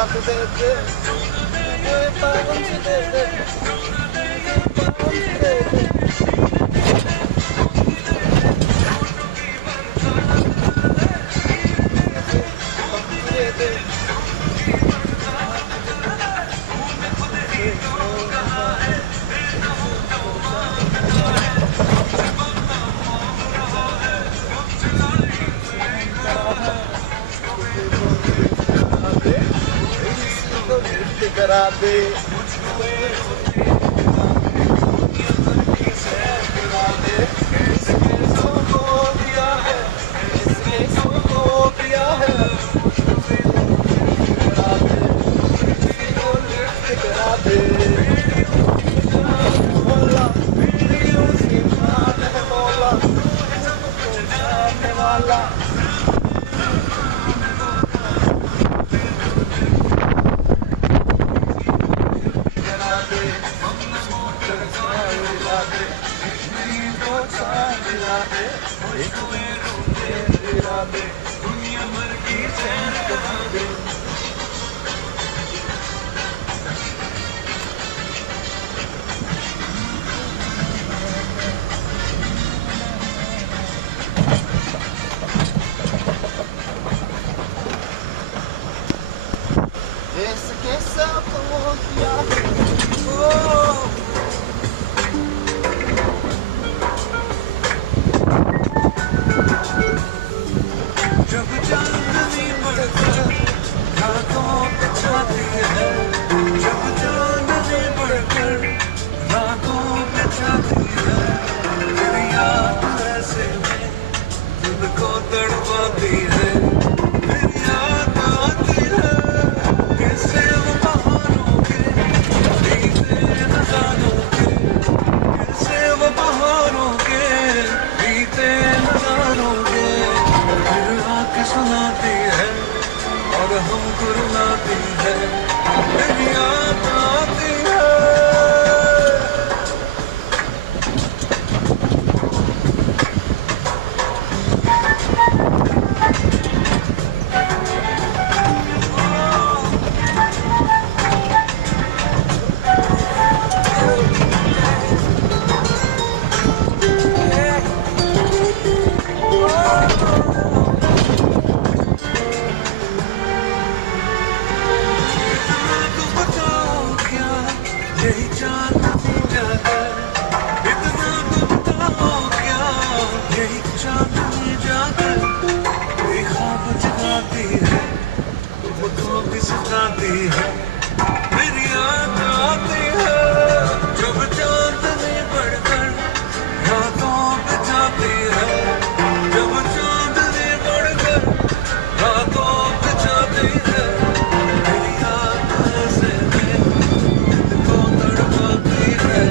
साथ दे दे, मुझे पावन सी दे दे, पावन सी दे दे। करा दे इसके सब हो गया जब चांदनी बढ़कर रातों पे छाती है, जब चांदनी बढ़कर रातों पे छाती है, तेरी याद ऐसे में दिल को तड़पाती है, तेरी याद आती है कैसे वो बहारों के बीते नजारों के, कैसे वो बहारों के बीते नजारों के, फिर आके सुनाती है और हमको रुलाती है, तेरी याद आती है। यही चांदनी जाकर इतना तो बताओ क्या, यही चांदनी जाकर कोई ख्वाब जगाती है, तुमको भी सताती है, मेरी याद आती है जब चांदनी बढ़कर रातों पे जाती है, जब चांदनी बढ़कर रातों पे जाती है, मेरी याद ऐसे में को तड़पाती है,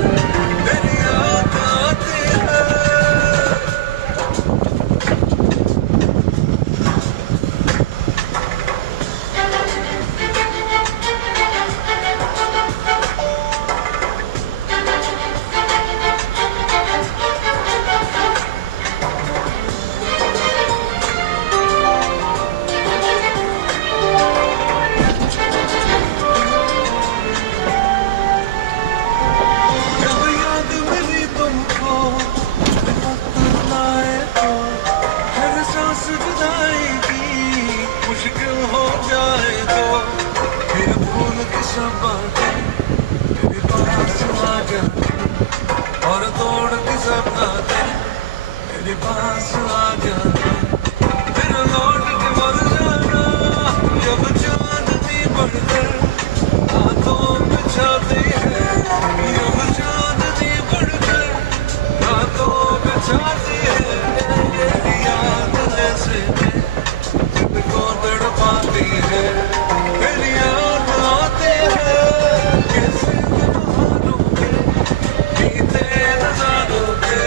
तेरी याद आती है। जब याद मिली तुमको वक्त रुलाए तो, हर सांस जुदाई की मुश्किल हो जाए तो, फिर भूल के सब बातें तेरे पास आ जाती, और तोड़ के सब बातें तेरे पास आ जाती, फिर लौट के मर जाना जब चांदनी बढ़कर रातों पे छाती है, जब चांदनी बढ़कर रातों पे छाती है, तेरी याद ऐसे में दिल को तड़पाती है, तेरी याद आती है कैसे वो बहारों के बीते नजारों के,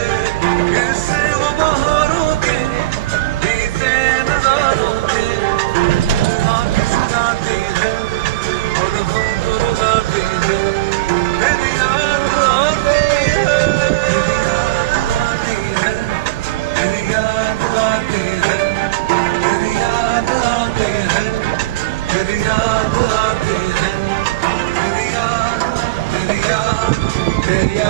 कैसे वो बहारों के तेरी